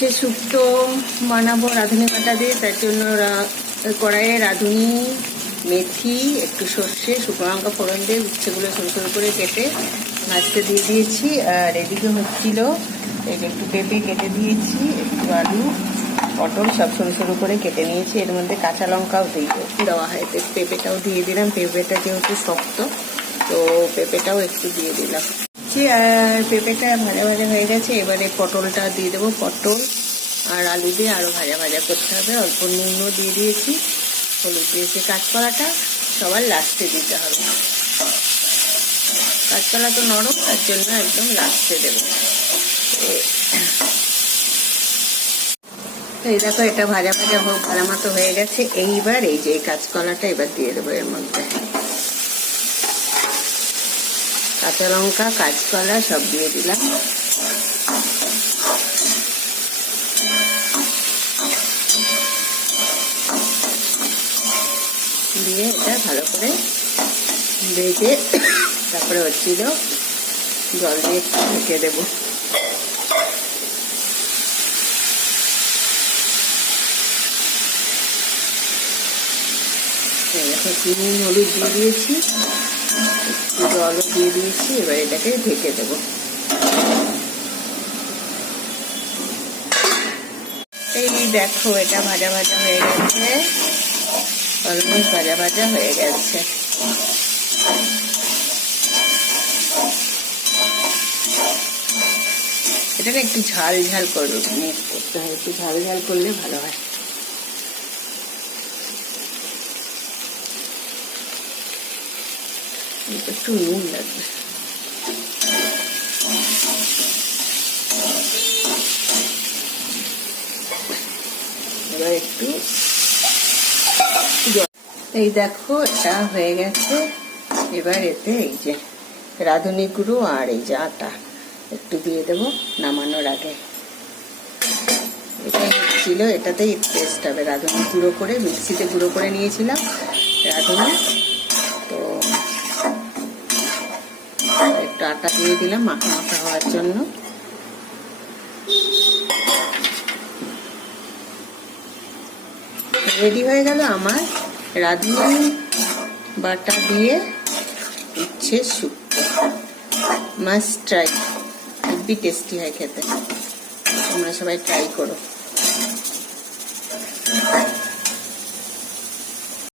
উচ্ছে শুক্তো বানাবো রাঁধুনি পাতা দিয়ে। তার জন্য কড়াইয়ে রাঁধুনি, মেথি, একটু সর্ষে, শুকনো লঙ্কা ফোড়ন দিয়ে উচ্ছেগুলো সরু সরু করে কেটে ভাজতে দিয়ে দিয়েছি। আর এদিকে হচ্ছিল এই যে একটু পেঁপে কেটে দিয়েছি, একটু আলু, পটল সব সরু সরু করে কেটে নিয়েছি। এর মধ্যে কাঁচা লঙ্কাও দেওয়া হয়, পেঁপেটাও দিয়ে দিলাম। পেঁপেটা যেহেতু শক্ত, তো পেঁপেটাও একটু দিয়ে দিলাম। আর পেঁপেটা ভাজা ভাজা হয়ে গেছে। এবারে পটলটা দিয়ে দেবো। পটল আর আলু দিয়ে আরো ভাজা ভাজা করতে হবে। অল্প নুনও দিয়ে দিয়েছি, হলুদ দিয়েছি। কাঁচকলাটা সবার লাস্টে দিতে হবে। কাঁচকলা তো নরম, তার জন্য একদম লাস্টে দেবো। এই দেখো, এটা ভাজা ভাজা হোক, ভালো মতো হয়ে গেছে। এইবার এই যে কাঁচকলাটা এবার দিয়ে দেবো এর মধ্যে। কাঁচা লঙ্কা, কাঁচকলা সব দিয়ে দিলাম। দিয়ে এটা ভালো করে ভেজে তারপরে হচ্ছিল জল দিয়ে ঢেকে দেবো। নুন হলুদ দিয়ে দিয়েছি, একটু জলও দিয়ে দিয়েছি। এবার এটাকে ঢেকে দেবো। এই দেখো, এটা ভাজা ভাজা হয়ে গেছে, অলমোস্ট ভাজা ভাজা হয়ে গেছে। এটাকে একটু ঝাল ঝাল করতে হয়, একটু ঝাল ঝাল করলে ভালো হয়। একটু নুন লাগবে। এবার একটু এই দেখো, এটা হয়ে গেছে। এবার এতে এই যে রাঁধুনি গুঁড়ো আর এই যে আটা একটু দিয়ে দেবো নামানোর আগে। এটাই হচ্ছিল, এটাতেই টেস্ট হবে। রাঁধুনি গুঁড়ো করে মিক্সিতে গুঁড়ো করে নিয়েছিলাম রাঁধুনি, তো একটু আটা দিয়ে দিলাম মাখা মাখা হওয়ার জন্য। রেডি হয়ে গেল আমার রাঁধুনি বাটা দিয়ে উচ্ছে শুক্তো। মাস্ট ট্রাই, খুবই টেস্টি হয় খেতে। তোমরা সবাই ট্রাই করো।